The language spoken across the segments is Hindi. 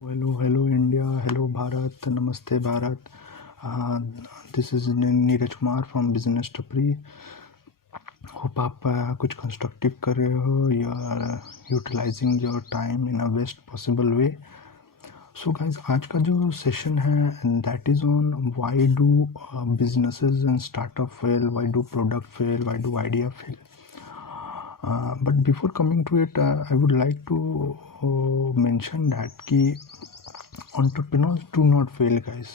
Hello India, hello Bharat, namaste Bharat. This is Neeraj Kumar from business Tapri. Hope आप कुछ कंस्ट्रक्टिव कर रहे हो या utilising your time in a best possible way. So guys, आज का जो सेशन है that is on why do businesses and startup fail, why do product fail, why do idea fail. But before coming to it, I would like to mention that कि entrepreneurs do not fail, guys.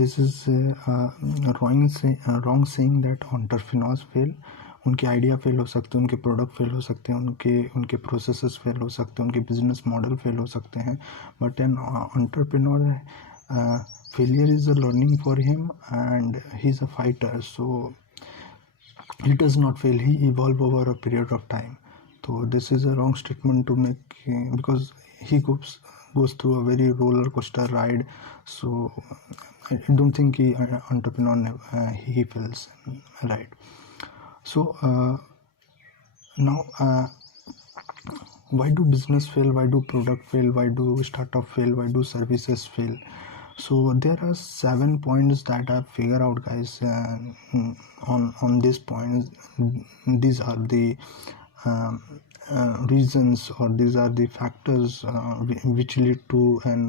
This is wrong saying that entrepreneurs fail. उनके आइडिया फेल हो सकते हैं, उनके प्रोडक्ट फेल हो सकते हैं, उनके प्रोसेसेस फेल हो सकते हैं, उनके बिजनेस मॉडल फेल हो सकते हैं. But an entrepreneur, failure is a learning for him and he's a fighter. So he does not fail, he evolve over a period of time. So this is a wrong statement to make because he goes through a very roller coaster ride. So I don't think he entrepreneur he fails, right? So now why do business fail, why do product fail, why do startup fail, why do services fail? So there are 7 points that I figure out, guys. On this point, these are the reasons, or these are the factors which lead to an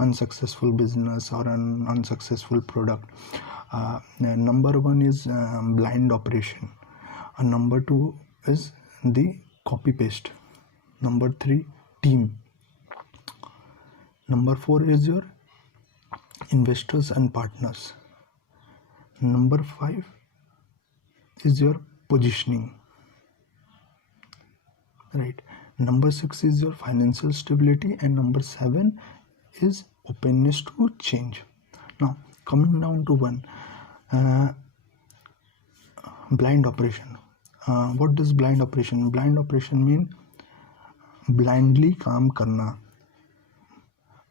unsuccessful business or an unsuccessful product. Number 1 is blind operation. Number 2 is the copy paste. Number 3, team. Number 4 is your investors and partners. Number 5 is your positioning, right? Number 6 is your financial stability, and number 7 is openness to change. Now coming down to one, blind operation. What does blind operation? Blind operation mean blindly काम करना,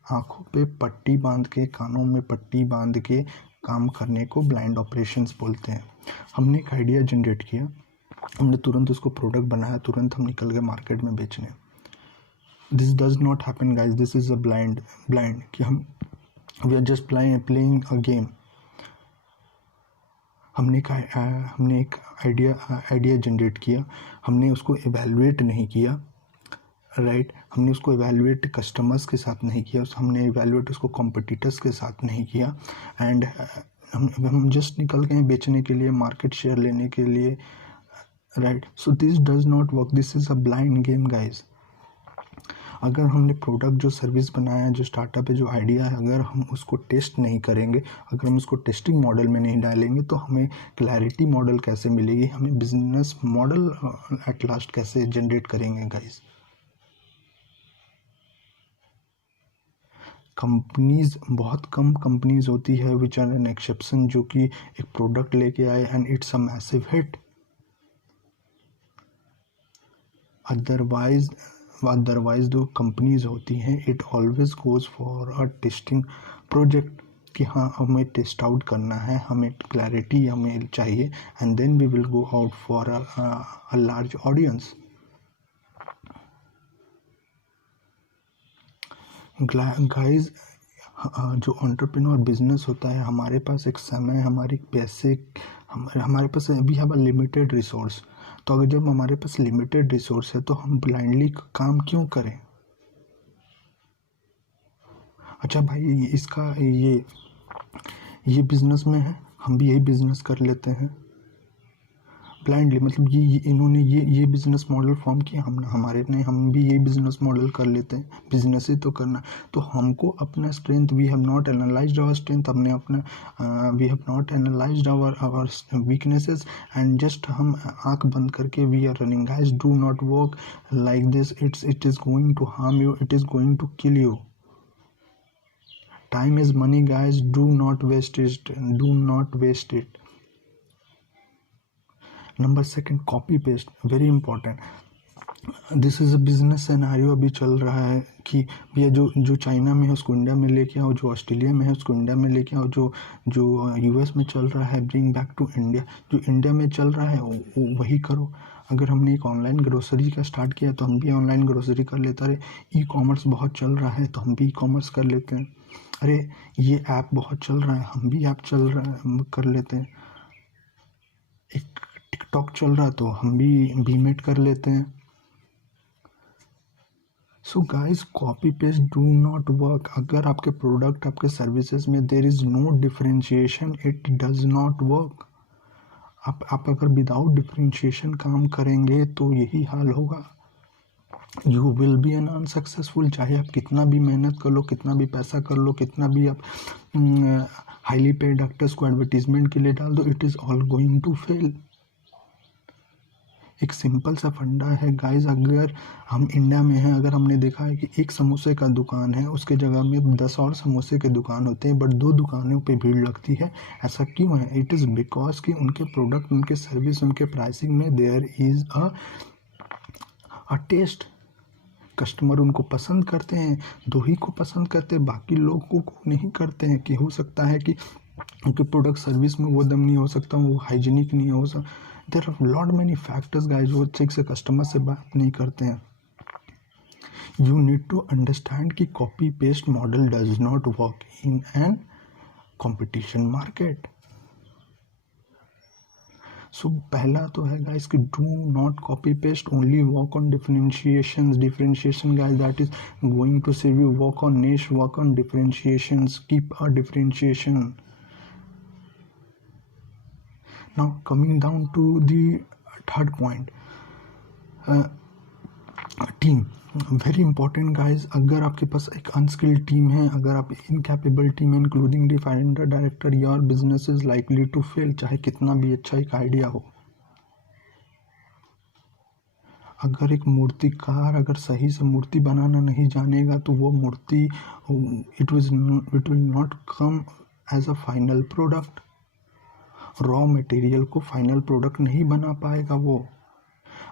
आँखों पे पट्टी बांध के, कानों में पट्टी बांध के काम करने को ब्लाइंड ऑपरेशंस बोलते हैं. हमने एक आइडिया जनरेट किया, हमने तुरंत उसको प्रोडक्ट बनाया, तुरंत हम निकल गए मार्केट में बेचने. This does not happen, guys. This is a blind कि हम we are just playing a game. हमने एक आइडिया जनरेट किया, हमने उसको एवेलुएट नहीं किया, राइट? हमने उसको एवेलुएट कस्टमर्स के साथ नहीं किया, हमने एवेलुएट उसको कॉम्पिटिटर्स के साथ नहीं किया, एंड हम जस्ट निकल गए बेचने के लिए, मार्केट शेयर लेने के लिए, right? So this does not work. This is a blind game, guys. अगर हमने प्रोडक्ट, जो सर्विस बनाया, जो स्टार्टअप है, जो आइडिया है, अगर हम उसको टेस्ट नहीं करेंगे, अगर हम उसको टेस्टिंग मॉडल में नहीं डालेंगे, तो हमें क्लैरिटी मॉडल कैसे मिलेगी, हमें बिजनेस मॉडल एट लास्ट कैसे जनरेट करेंगे, गाइज? कंपनीज, बहुत कम कंपनीज होती है विच आर एन एक्सेप्शन, जो कि एक प्रोडक्ट लेके आए and it's a massive hit. Otherwise जो कंपनीज होती हैं, it always goes for a testing project कि हाँ, हमें टेस्ट आउट करना है, हमें क्लैरिटी हमें चाहिए, and then we will go out for a large audience. Guys, जो एंटरप्रेन्योर बिजनेस होता है, हमारे पास एक समय, हमारे पैसे, हमारे पास we have a limited resource. तो अगर जब हमारे पास लिमिटेड रिसोर्स है, तो हम ब्लाइंडली काम क्यों करें? अच्छा भाई, इसका ये बिजनेस में है, हम भी यही बिजनेस कर लेते हैं ब्लाइंडली. मतलब इन्होंने ये बिजनेस मॉडल फॉर्म किया, हम भी यही बिजनेस मॉडल कर लेते हैं. बिजनेस ही तो करना. तो हमको अपना strength, we have not analysed our strength, हमने अपना we have not analysed our weaknesses, and just हम आंख बंद करके we are running. Guys, do not work like this. It is going to harm you, it is going to kill you. Time is money, guys. Do not waste it. Number 2, copy paste, very important. This is a business scenario अभी चल रहा है कि भैया जो चाइना में है उसको इंडिया में लेके आओ, जो ऑस्ट्रेलिया में है उसको इंडिया में लेके आओ, जो यूएस में चल रहा है ब्रिंग बैक टू इंडिया. जो इंडिया में चल रहा है वही करो. अगर हमने एक ऑनलाइन ग्रोसरी का स्टार्ट किया तो हम भी ऑनलाइन ग्रोसरी कर लेते हैं। अरे ई कॉमर्स बहुत चल रहा है तो हम भी ई कॉमर्स कर लेते हैं। अरे ये ऐप बहुत चल रहा है, हम भी ऐप चल रहा है कर लेते हैं। एक टिकटॉक चल रहा है तो हम भी बीमेट कर लेते हैं। So guys, copy paste do not work. अगर आपके प्रोडक्ट, आपके सर्विसेज में there is no differentiation, it does not work. आप अगर विदाउट डिफरेंशिएशन काम करेंगे तो यही हाल होगा। You will be an unsuccessful. चाहे आप कितना भी मेहनत कर लो, कितना भी पैसा कर लो, कितना भी आप हाईली पेड एक्टर्स को एडवर्टीजमेंट के लिए डाल दो, it is all going to fail. एक सिंपल सा फंडा है गाइस। अगर हम इंडिया में हैं, अगर हमने देखा है कि एक समोसे का दुकान है, उसके जगह में 10 और समोसे के दुकान होते हैं, बट 2 दुकानों पे भीड़ लगती है। ऐसा क्यों है? इट इज़ बिकॉज कि उनके प्रोडक्ट, उनके सर्विस, उनके प्राइसिंग में there is a test. Customer उनको पसंद करते हैं, 2 ही को पसंद करते हैं, बाकी लोगों को नहीं करते हैं। कि हो सकता है कि उनके प्रोडक्ट सर्विस में वो दम नहीं हो सकता, वो हाइजीनिक नहीं हो सकता। There are lot many factors guys, वो ठीक से कस्टमर से बात नहीं करते हैं। यू नीड टू अंडरस्टैंड कि copy paste model does not work in an competition market. So पहला तो है गाइस कि do not copy paste, only work on differentiation guys, that is going to save you. Work on niche, work on differentiations, keep a differentiation. Now coming down to the third point, team very important guys. अगर आपके पास एक अनस्किल्ड टीम है, अगर आप इनकैपेबल टीम है including the founder director, your business is likely to fail, चाहे कितना भी अच्छा एक आइडिया हो। अगर एक मूर्तिकार अगर सही से मूर्ति बनाना नहीं जानेगा तो वो मूर्ति it will not come as a final product. Raw material को फाइनल प्रोडक्ट नहीं बना पाएगा वो।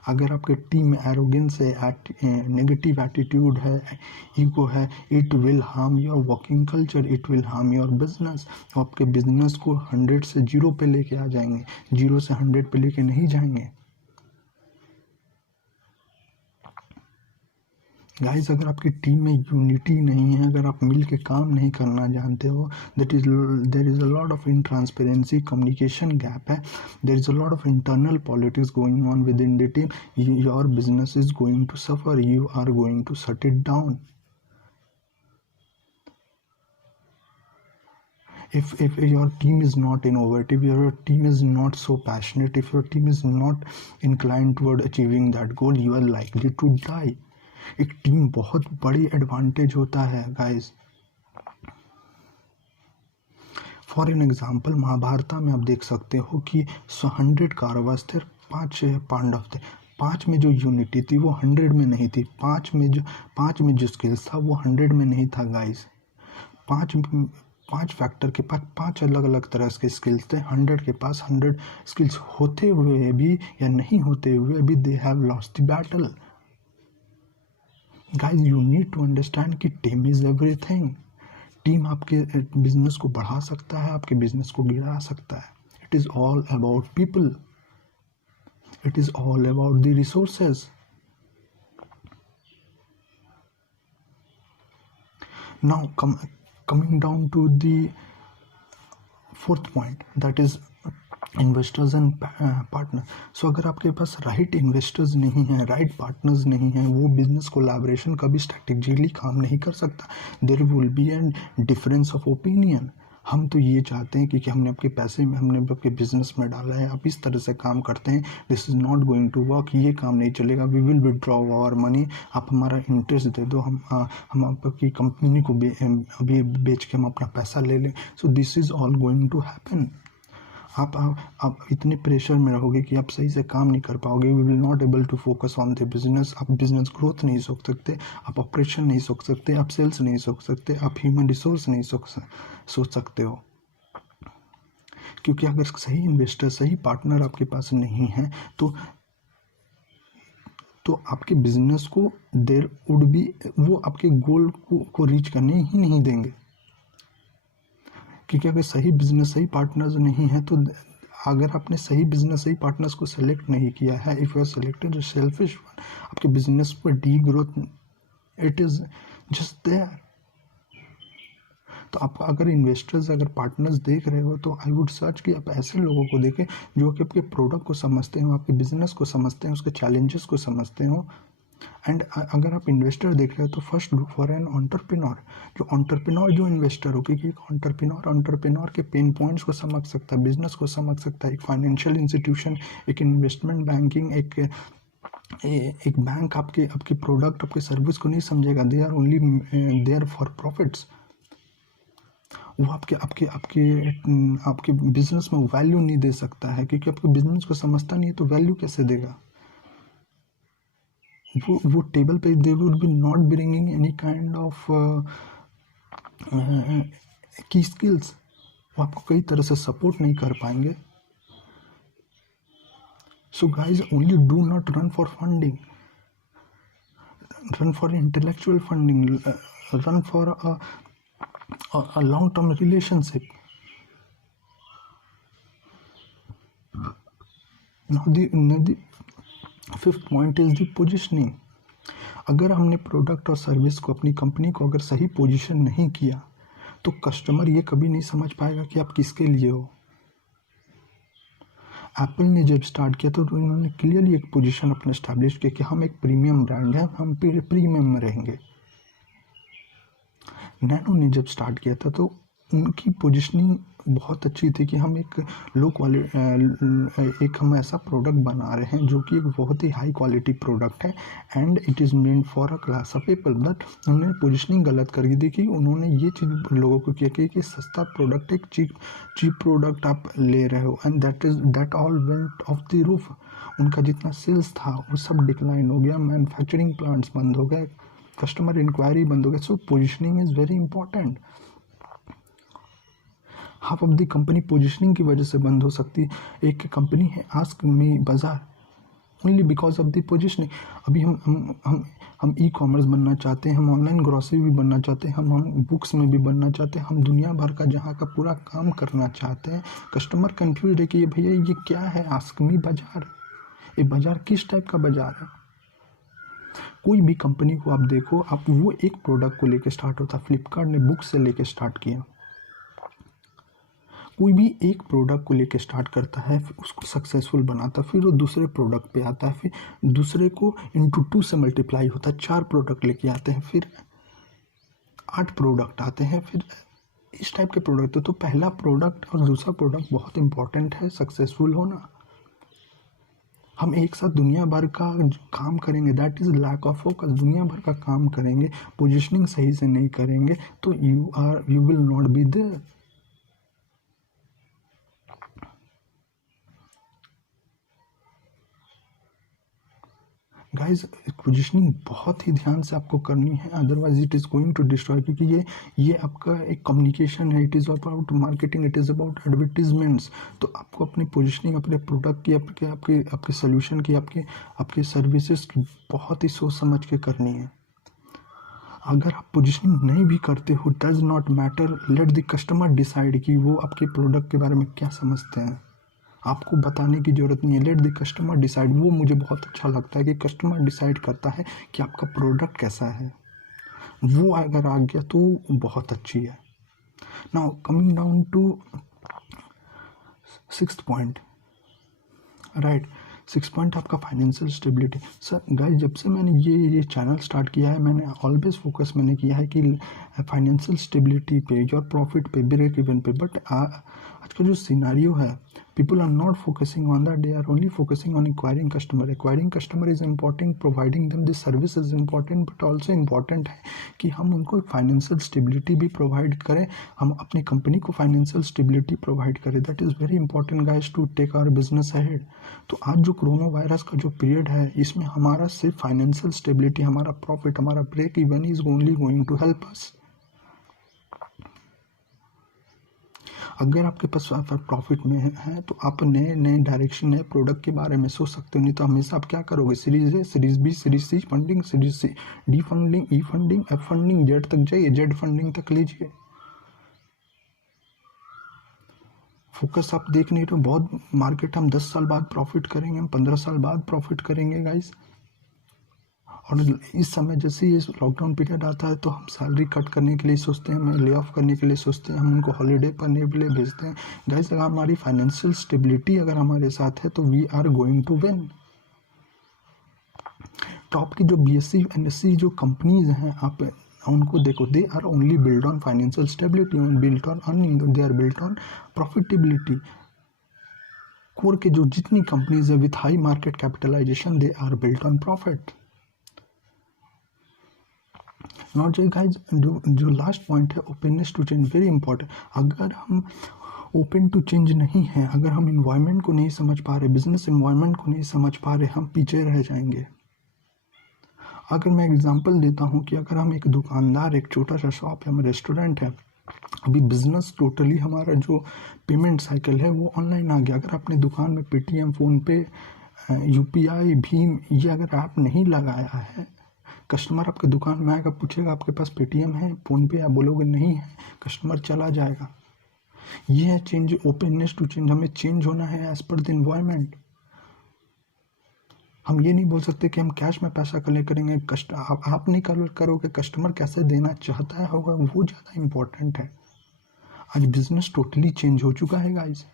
अगर आपके टीम में एरोगेंस है, नेगेटिव एटीट्यूड है, ईगो है, it will harm your working culture, it will harm your business. आपके बिजनेस को 100 से 0 पे लेके आ जाएंगे, 0 से 100 पे लेके नहीं जाएंगे। गाइस, अगर आपकी टीम में यूनिटी नहीं है, अगर आप मिल के काम नहीं करना जानते हो, there is a lot of intransparency, communication gap है, there is a lot of internal politics going on within the team, your business is going to suffer, you are going to shut it down. If your team is not innovative, your team is not so passionate, if your team is not inclined toward achieving that goal, you are likely to die. एक टीम बहुत बड़ी एडवांटेज होता है guys. For an example, Mahabharat में आप देख सकते हो कि 100 कौरवस थे, 5 पांडव थे। 5 में जो यूनिटी थी वो 100 में नहीं थी। 5 में जो स्किल्स था वो 100 में नहीं था गाइस। 5 फैक्टर के पास 5 अलग अलग तरह के स्किल्स थे। 100 के पास 100 स्किल्स होते हुए भी या नहीं होते हुए भी they have lost the battle. Guys, you need to understand कि टीम इज एवरीथिंग। टीम आपके बिजनेस को बढ़ा सकता है, आपके बिजनेस को गिरा सकता है। It is all about people, it is all about the resources. Now coming down to the fourth point, that is investors and partner. So अगर आपके पास राइट इन्वेस्टर्स नहीं हैं, राइट पार्टनर्स नहीं हैं, वो बिजनेस कोलैबोरेशन कभी स्ट्रैटेजिकली काम नहीं कर सकता। There will be an difference of opinion. हम तो ये चाहते हैं कि हमने आपके पैसे में, हमने आपके बिजनेस में डाला है, आप इस तरह से काम करते हैं, this is not going to work, ये काम नहीं चलेगा, we will withdraw our money, आप हमारा इंटरेस्ट दे दो, हम आपकी कंपनी को अभी बेच के हम अपना पैसा ले लें। So this is all going to happen. आप इतने प्रेशर में रहोगे कि आप सही से काम नहीं कर पाओगे। We will not able to focus on the business. आप बिजनेस ग्रोथ नहीं सोच सकते, आप ऑपरेशन नहीं सोच सकते, आप सेल्स नहीं सोच सकते, आप ह्यूमन रिसोर्स नहीं सोच सकते हो। क्योंकि अगर सही इन्वेस्टर, सही पार्टनर आपके पास नहीं है तो आपके बिजनेस को देर वुड बी, वो आपके गोल को रीच करने ही नहीं देंगे। क्योंकि अगर सही बिजनेस, सही पार्टनर्स नहीं है तो अगर आपने सही बिजनेस सही पार्टनर्स को सेलेक्ट नहीं किया है, if you are selected selfish, आपके बिजनेस पर the growth it is just there. तो आप अगर इन्वेस्टर्स अगर पार्टनर्स देख रहे हो तो आई वुड सर्च कि आप ऐसे लोगों को देखें जो कि आपके प्रोडक्ट को समझते हो, आपके बिजनेस को समझते हैं, उसके चैलेंजेस को समझते हो। एंड अगर आप इन्वेस्टर देख रहे हो तो first look for an entrepreneur, जो एंटरप्रेन्योर जो इन्वेस्टर हो, क्योंकि एक एंटरप्रेन्योर के पेन पॉइंट्स को समझ सकता है, बिजनेस को समझ सकता है। एक फाइनेंशियल इंस्टीट्यूशन, एक इन्वेस्टमेंट बैंकिंग, एक बैंक आपके आपके प्रोडक्ट आपके सर्विस को नहीं समझेगा। They are only there for profits. वो आपके आपके आपके आपके बिजनेस में वैल्यू नहीं दे सकता है, क्योंकि आपके बिजनेस को समझता नहीं है तो वैल्यू कैसे देगा। वो टेबल पे they would be not bringing any kind of की स्किल्स, वो आपको कई तरह से सपोर्ट नहीं कर पाएंगे। So guys only do not run for funding, run for intellectual funding, run for a long term relationship. Now the fifth point is the positioning. अगर हमने प्रोडक्ट और सर्विस को, अपनी कंपनी को अगर सही पोजीशन नहीं किया तो कस्टमर ये कभी नहीं समझ पाएगा कि आप किसके लिए हो। एप्पल ने जब स्टार्ट किया तो उन्होंने क्लियरली एक पोजीशन अपने एस्टैब्लिश किया कि हम एक प्रीमियम ब्रांड है, हम प्रीमियम में रहेंगे। नैनो ने जब स्टार्ट किया था तो उनकी पोजीशनिंग बहुत अच्छी थी कि हम एक लो क्वालिटी एक हम ऐसा प्रोडक्ट बना रहे हैं जो कि एक बहुत ही हाई क्वालिटी प्रोडक्ट है and it is meant for a class of people. But उन्होंने पोजीशनिंग गलत कर दी कि उन्होंने ये चीज़ लोगों को किया कि सस्ता प्रोडक्ट, एक चीप प्रोडक्ट आप ले रहे हो, and that all went of the roof. उनका जितना सेल्स था वो सब डिक्लाइन हो गया, मैन्युफैक्चरिंग प्लांट्स बंद हो गए, कस्टमर इंक्वायरी बंद हो गया। So positioning is very important. Half of the company positioning की वजह से बंद हो सकती है। एक कंपनी है आस्क मी बाजार, only because of the positioning. अभी हम ई कॉमर्स बनना चाहते हैं, हम ऑनलाइन ग्रॉसरी भी बनना चाहते हैं, हम बुक्स में भी बनना चाहते हैं, हम दुनिया भर का जहाँ का पूरा काम करना चाहते हैं। कस्टमर कन्फ्यूज है कि ये भैया ये क्या है आस्क मी बाजार, ये बाजार किस टाइप का बाजार है। कोई भी कंपनी को आप देखो, आप वो एक प्रोडक्ट को लेकर स्टार्ट होता है। फ्लिपकार्ट ने बुक से लेकर स्टार्ट किया। कोई भी एक प्रोडक्ट को लेकर स्टार्ट करता है, फिर उसको सक्सेसफुल बनाता है, फिर वो दूसरे प्रोडक्ट पे आता है, फिर दूसरे को इंटू 2 से मल्टीप्लाई होता है, 4 प्रोडक्ट लेके आते हैं, फिर 8 प्रोडक्ट आते हैं, फिर इस टाइप के प्रोडक्ट। तो पहला प्रोडक्ट और दूसरा प्रोडक्ट बहुत इंपॉर्टेंट है सक्सेसफुल होना। हम एक साथ दुनिया भर का काम करेंगे, that is lack of focus. दुनिया भर का काम करेंगे, पोजीशनिंग सही से नहीं करेंगे तो you will not be there. Guys positioning बहुत ही ध्यान से आपको करनी है, otherwise it is going to destroy. क्योंकि ये आपका एक कम्युनिकेशन है, it is about marketing, it is about advertisements. तो आपको अपनी पोजीशनिंग, अपने प्रोडक्ट की, आपके सोल्यूशन की, आपके सर्विसेज की बहुत ही सोच समझ के करनी है। अगर आप पोजीशनिंग नहीं भी करते हो, does not matter, let the customer decide कि वो आपके प्रोडक्ट के बारे में क्या समझते हैं। आपको बताने की ज़रूरत नहीं है, लेट द कस्टमर डिसाइड। वो मुझे बहुत अच्छा लगता है कि कस्टमर डिसाइड करता है कि आपका प्रोडक्ट कैसा है। वो अगर आ गया तो बहुत अच्छी है। Now coming down to 6th point, right. 6 point आपका फाइनेंशियल स्टेबिलिटी। सर गाइस, जब से मैंने ये चैनल स्टार्ट किया है, मैंने ऑलवेज फोकस मैंने किया है कि फाइनेंशियल स्टेबिलिटी पे और प्रॉफिट पे, ब्रेक इवन पे। बट आज का जो सिनारियो है, people are not focusing on that, they are only focusing on acquiring customer is important, providing them the service is important, but also important है कि हम उनको फाइनेंशियल स्टेबिलिटी भी प्रोवाइड करें, हम अपनी कंपनी को फाइनेंशियल स्टेबिलिटी प्रोवाइड करें। That is very important guys to take our business ahead. तो आज जो कोरोना वायरस का जो पीरियड है, इसमें हमारा सिर्फ फाइनेंशियल स्टेबिलिटी, हमारा प्रॉफिट, हमारा break even is only going to help us. अगर आपके पास प्रॉफिट में है तो आप नए डायरेक्शन, नए प्रोडक्ट के बारे में सोच सकते हो। नहीं तो हमेशा आप क्या करोगे, series A, series B, series C funding, series C D funding, E funding, F funding, Z तक जाइए, जेड फंडिंग तक लीजिए। फोकस आप देख नहीं रहे हो। बहुत मार्केट हम 10 साल बाद प्रॉफिट करेंगे, हम 15 साल बाद प्रॉफिट करेंगे गाइस। और इस समय जैसे ये लॉकडाउन पीरियड आता है तो हम सैलरी कट करने के लिए सोचते हैं, हमें ले ऑफ करने के लिए सोचते हैं, हम उनको हॉलीडे करने के लिए भेजते हैं। गाइस अगर हमारी फाइनेंशियल स्टेबिलिटी अगर हमारे साथ है तो we are going to win. Top की जो BSc NSc जो कंपनीज हैं, आप उनको देखो, they are only build on financial stability, build on earning, they are build on profitability. Core के जो जितनी कंपनीज है with high market capitalisation, they are build on profit. Not just guys, जो लास्ट पॉइंट है openness to change, very important. अगर हम ओपन टू चेंज नहीं है, अगर हम इन्वायरमेंट को नहीं समझ पा रहे, बिजनेस इन्वायरमेंट को नहीं समझ पा रहे, हम पीछे रह जाएंगे। अगर मैं एग्जांपल देता हूँ कि अगर हम एक दुकानदार, एक छोटा सा शॉप है, हमारा रेस्टोरेंट है, अभी बिजनेस टोटली हमारा जो पेमेंट साइकिल है वो ऑनलाइन आ गया। अगर आपने दुकान में पेटीएम, फ़ोनपे, UPI, भीम ये अगर ऐप नहीं लगाया है, कस्टमर आपके दुकान में आएगा, पूछेगा आपके पास पेटीएम है, फ़ोनपे, आप बोलोगे नहीं है, कस्टमर चला जाएगा। ये है चेंज, ओपननेस टू चेंज। हमें चेंज होना है एज पर द इन्वायरमेंट। हम ये नहीं बोल सकते कि हम कैश में पैसा कलेक्ट करेंगे, आप नहीं करोगे, कस्टमर कैसे देना चाहता है होगा, वो ज़्यादा इम्पोर्टेंट है। आज बिजनेस टोटली चेंज हो चुका है गाइस।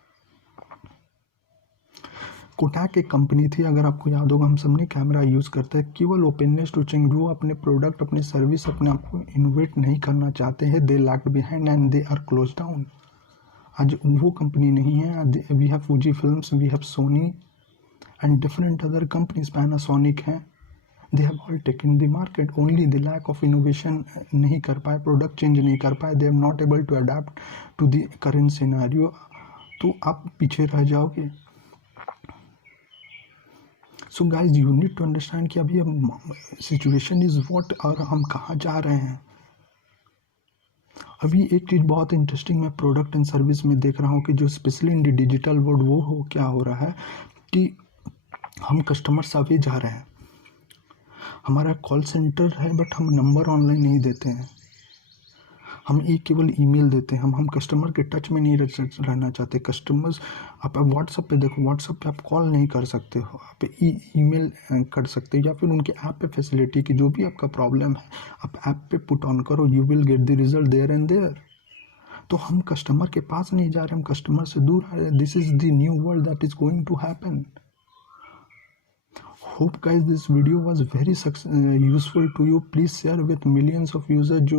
कोटैक एक कंपनी थी, अगर आपको याद होगा, हम सबने कैमरा यूज़ करते हैं, केवल ओपननेस टू चेंज। वो अपने प्रोडक्ट, अपनी सर्विस, अपने आप को इनोवेट नहीं करना चाहते हैं, they lagged behind and they are close down. आज वो कंपनी नहीं है। We have Fuji films, we have Sony and different other companies, Panasonic हैं, they have all taken the market. Only the lack of innovation, नहीं कर पाए, प्रोडक्ट चेंज नहीं कर पाए, they are not able to adapt to the current scenario, तो आप पीछे रह जाओगे। So guys you need to understand कि अभी अब सिचुएशन इज व्हाट, और हम कहाँ जा रहे हैं। अभी एक चीज़ बहुत इंटरेस्टिंग मैं प्रोडक्ट एंड सर्विस में देख रहा हूँ कि जो specially in the digital world, वो हो क्या हो रहा है कि हम कस्टमर सर्विस जा रहे हैं, हमारा कॉल सेंटर है बट हम नंबर ऑनलाइन नहीं देते हैं, हम एक केवल ईमेल देते हैं। हम कस्टमर के टच में नहीं रहना चाहते। कस्टमर्स, आप व्हाट्सअप पे देखो, व्हाट्सअप पे आप कॉल नहीं कर सकते हो, आप ईमेल कर सकते हो, या फिर उनके ऐप पे फैसिलिटी की जो भी आपका प्रॉब्लम है आप ऐप पे पुट ऑन करो, you will get the result there and there. तो हम कस्टमर के पास नहीं जा रहे, हम कस्टमर से दूर आ रहे। This is the new world that is going to happen. Hope guys this video was very useful to you. Please share with millions of users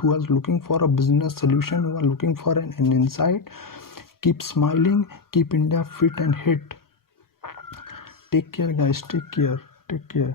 who are looking for a business solution, who are looking for an insight. Keep smiling, keep India fit and hit. Take care guys, take care.